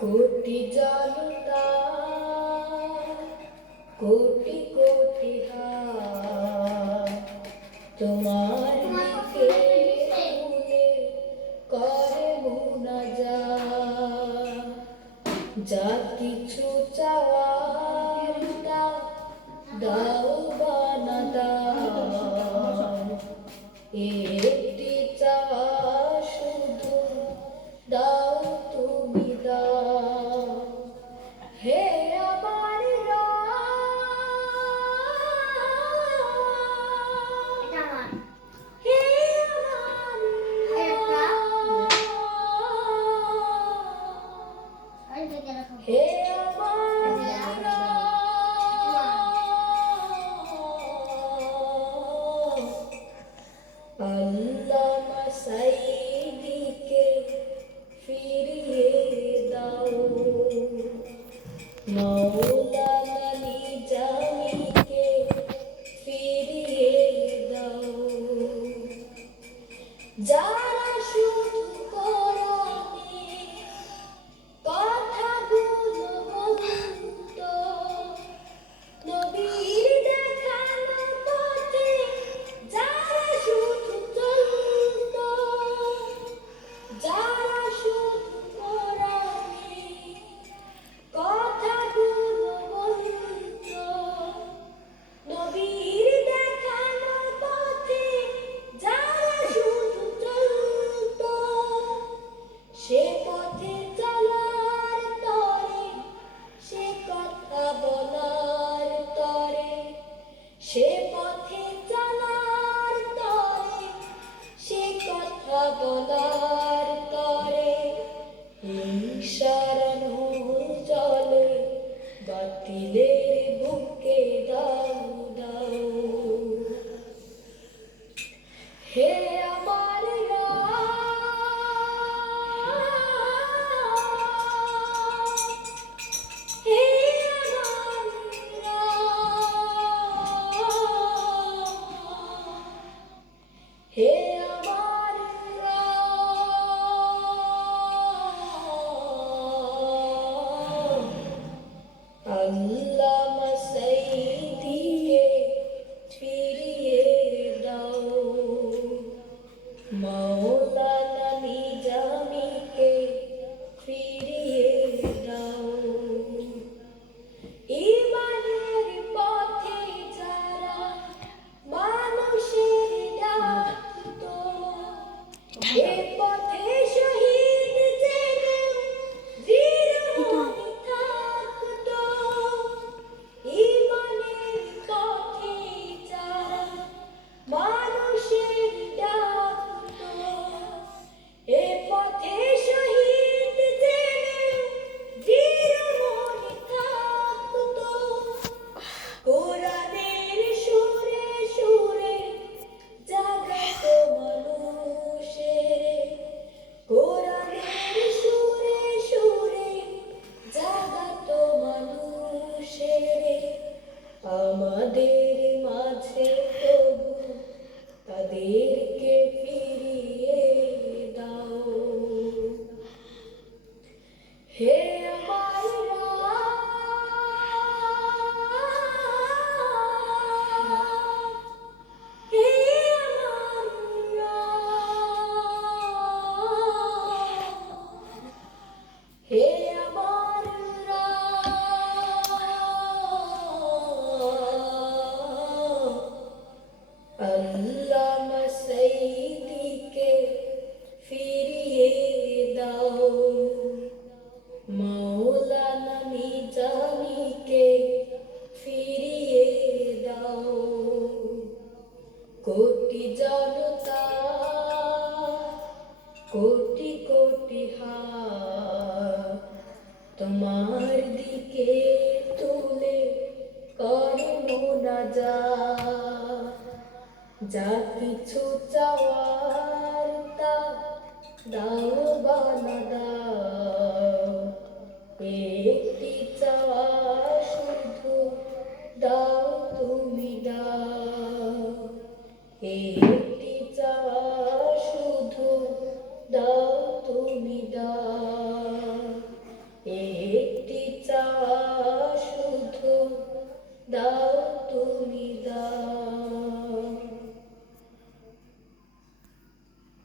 কোটি জনতা কোটি কোটি হাত তোমার দিকে তুলে করে মুনাজাত। যা কিছু চাওয়ার দাও বা না দাও, একটি চাওয়া শুধু দাও তুমি দাও। হে আমার হে হে আল্লামা সাঈদীকে ফিরিয়ে দাও, মাওলানা নিজামীকে ফিরিয়ে দাও। যারা শুধু কোরআনের কথাগুলো বলতো, নবীর দেখানো পথে যারা শুধু চলতো, যারা শুধু কোরআনের কথাগুলো বলতো, নবীর দেখানো পথে যারা শুধু চলতো, সে পথে চলার তরে, সে কথা বলার তরে, সে পথে চলার তরে, সে কথা বলার তরে, হিংসার জলে বাতিলের বুকে দাও দাও। হে আমার হে আমার হে আমার আল্লামা সাঈদীকে ফিরিয়ে দাও, মাওলানা নিজামীকে ফিরিয়ে দাও। ঈমানের পথে যারা মানুষের ডাকতো, এ পথে শহীদ জেনেও বীর হয়ে থাকতো। ঈমানের পথে যারা মানুষের ডাকতো, এ পথে শহীদ জেনেও বীর হয়ে থাকতো। কোরআনের সুরে সুরে জাগাতো মানুষের, কোরআনের সুরে সুরে জাগাতো মানুষের। আমাদের মাঝে তবু তাদেরকে ফিরিয়ে দাও। হে আমার হে আমার হে আমার আল্লামা সাঈদীকে ফিরিয়ে দাও, মাওলানা নিজামীকে ফিরিয়ে দাও। কোটি জনতা কোটি কোটি হাত তোমার দিকে তুলে করে মুনাজাত। যা কিছু চাওয়ার তা দাও বা না দাও, একটি চাওয়া শুধু দাও তুমি দাও। একটি চাওয়া শুধু দাও তুমি দাও। একটি চাওয়া শুধু